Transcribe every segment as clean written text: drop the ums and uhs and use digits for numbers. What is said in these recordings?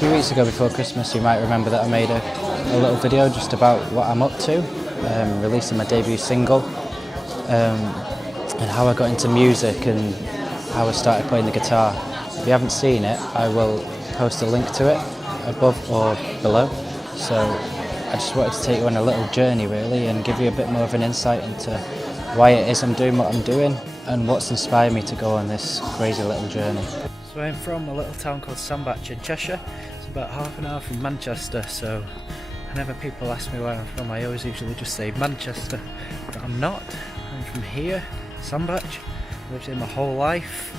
few weeks ago before Christmas, you might remember that I made a little video just about what I'm up to, releasing my debut single, and how I got into music and how I started playing the guitar. If you haven't seen it, I will post a link to it above or below. So I just wanted to take you on a little journey really and give you a bit more of an insight into why it is I'm doing what I'm doing and what's inspired me to go on this crazy little journey. So I'm from a little town called Sandbach in Cheshire. It's about half an hour from Manchester, so whenever people ask me where I'm from, I always usually just say Manchester, but I'm not. I'm from here, Sandbach. Lived here my whole life.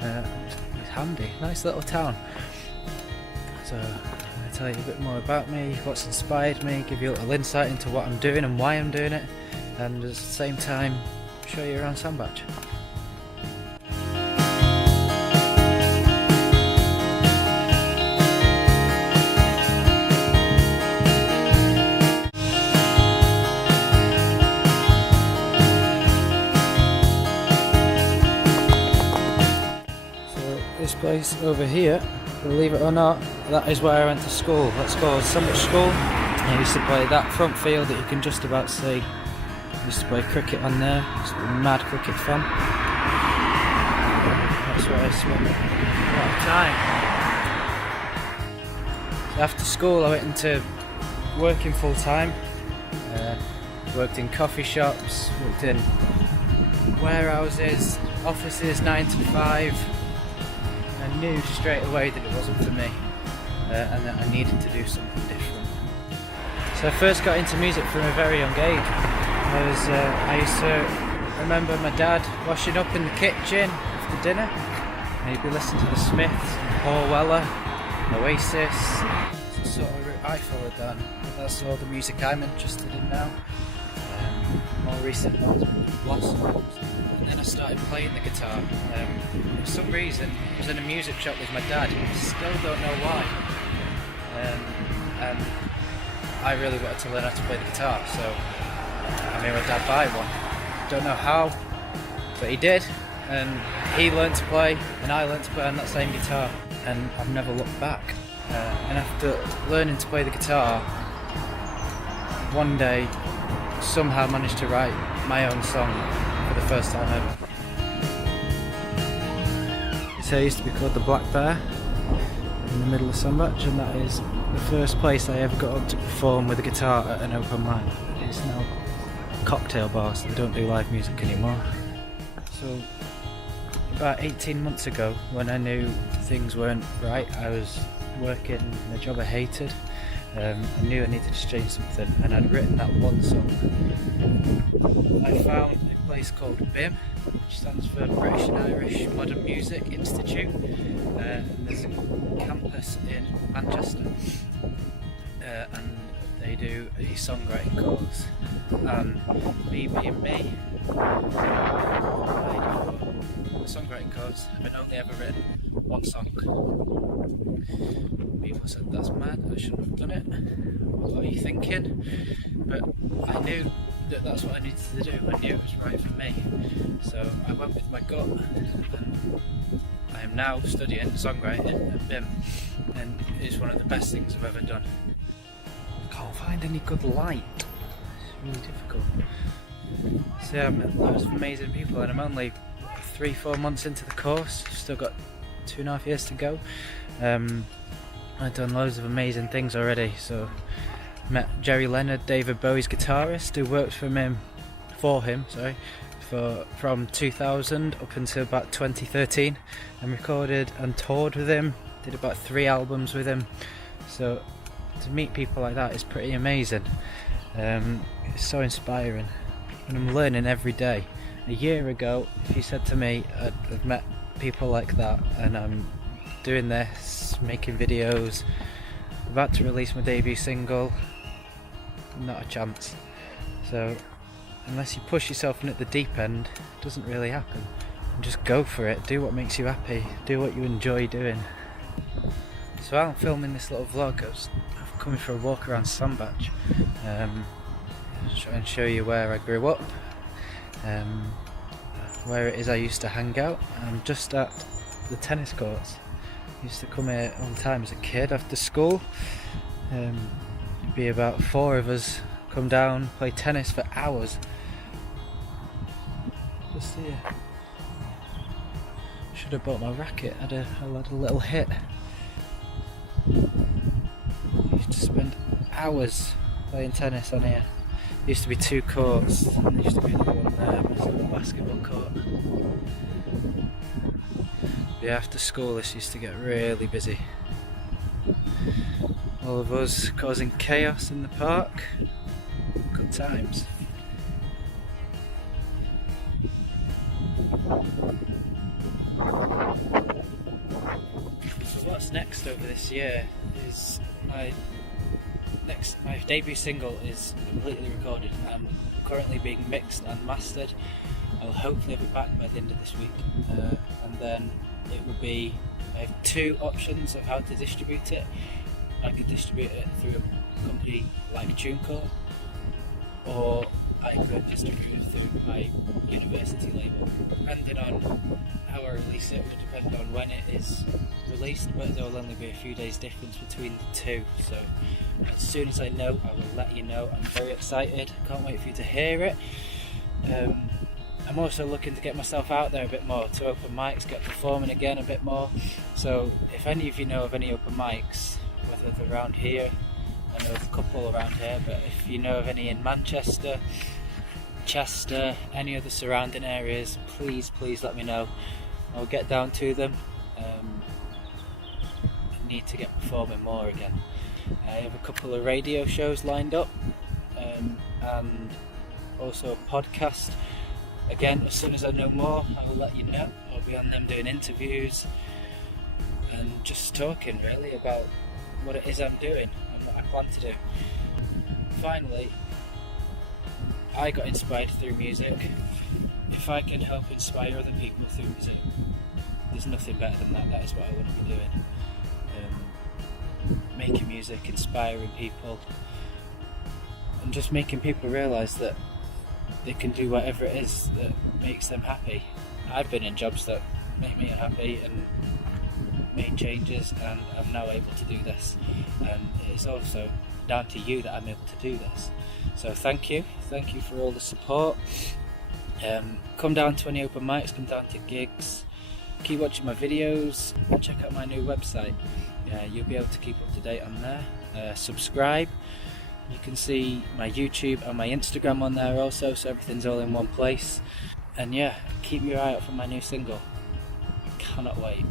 It's handy, nice little town. So I'm going to tell you a bit more about me, what's inspired me, give you a little insight into what I'm doing and why I'm doing it, and at the same time show you around Sandbach. This place over here, believe it or not, that is where I went to school. That's called Sandbach School. I used to play that front field that you can just about see. I used to play cricket on there. I used to be a mad cricket fan. That's where I spent a lot of time. So after school I went into working full time. Worked in coffee shops, worked in warehouses, offices 9 to 5. I knew straight away that it wasn't for me and that I needed to do something different. So I first got into music from a very young age. I used to remember my dad washing up in the kitchen after dinner, and he'd be listening to the Smiths, Paul Weller, Oasis. It's the sort of route I followed then. That's all the music I'm interested in now. More recent ones, Blossom. And then I started playing the guitar. For some reason, I was in a music shop with my dad. I still don't know why. And I really wanted to learn how to play the guitar, so I made my dad buy one. Don't know how, but he did. And he learned to play, and I learned to play on that same guitar. And I've never looked back. And after learning to play the guitar, one day somehow managed to write my own song for the first time ever. This here used to be called the Black Bear in the middle of Sandbach, and that is the first place I ever got up to perform with a guitar at an open mic. It's now a cocktail bar, so they don't do live music anymore. So about 18 months ago, when I knew things weren't right, I was working in a job I hated. I knew I needed to change something, and I'd written that one song. I found a place called BIM, which stands for British and Irish Modern Music Institute, and there's a campus in Manchester, and they do a songwriting course. And me being me, I do a songwriting course. I'd only ever written one song. People said, "That's mad, I shouldn't have done it. What are you thinking?" But I knew that that's what I needed to do. I knew it was right for me. So I went with my gut, and I am now studying songwriting at BIM, and it's one of the best things I've ever done. I can't find any good light. It's really difficult. So yeah, I met loads of amazing people, and I'm only 3-4 months into the course. Still got 2.5 years to go. I've done loads of amazing things already. So met Jerry Leonard, David Bowie's guitarist, who worked from 2000 up until about 2013, and recorded and toured with him. Did about 3 albums with him. So to meet people like that is pretty amazing. It's so inspiring, and I'm learning every day. A year ago, if you said to me I've met people like that, and I'm doing this, making videos, about to release my debut single, not a chance. So unless you push yourself in at the deep end, it doesn't really happen. And just go for it, do what makes you happy, do what you enjoy doing. So while I'm filming this little vlog, I'm coming for a walk around Sandbach, try and show you where I grew up, where it is I used to hang out. I'm just at the tennis courts, Used to come here all the time as a kid after school. It'd be about 4 of us come down, play tennis for hours. Just here. Should have bought my racket. I had a little hit. Used to spend hours playing tennis on here. There used to be 2 courts, and there used to be another one there. There's a little basketball court. Yeah, after school this used to get really busy. All of us causing chaos in the park. Good times. So what's next over this year is my debut single is completely recorded. I'm currently being mixed and mastered. I'll hopefully have it back by the end of this week, and then it will be, I have 2 options of how to distribute it. I could distribute it through a company like TuneCore, or I could distribute it through my university label. Depending on how I release it will depend on when it is released, but there will only be a few days difference between the 2. So as soon as I know, I will let you know. I'm very excited, can't wait for you to hear it. I'm also looking to get myself out there a bit more, to open mics, get performing again a bit more. So if any of you know of any open mics, whether they're around here, I know of a couple around here, but if you know of any in Manchester, Chester, any other surrounding areas, please let me know. I'll get down to them. I need to get performing more again. I have a couple of radio shows lined up, and also a podcast. Again, as soon as I know more, I will let you know. I'll be on them doing interviews and just talking really about what it is I'm doing and what I plan to do. Finally, I got inspired through music. If I can help inspire other people through music, there's nothing better than that. That is what I want to be doing. Making music, inspiring people, and just making people realise that they can do whatever it is that makes them happy. I've been in jobs that make me unhappy and made changes, and I'm now able to do this. And it's also down to you that I'm able to do this. So thank you for all the support. Come down to any open mics, come down to gigs, keep watching my videos, and check out my new website. You'll be able to keep up to date on there. Subscribe. You can see my YouTube and my Instagram on there also, so everything's all in one place. And yeah, keep your eye out for my new single. I cannot wait.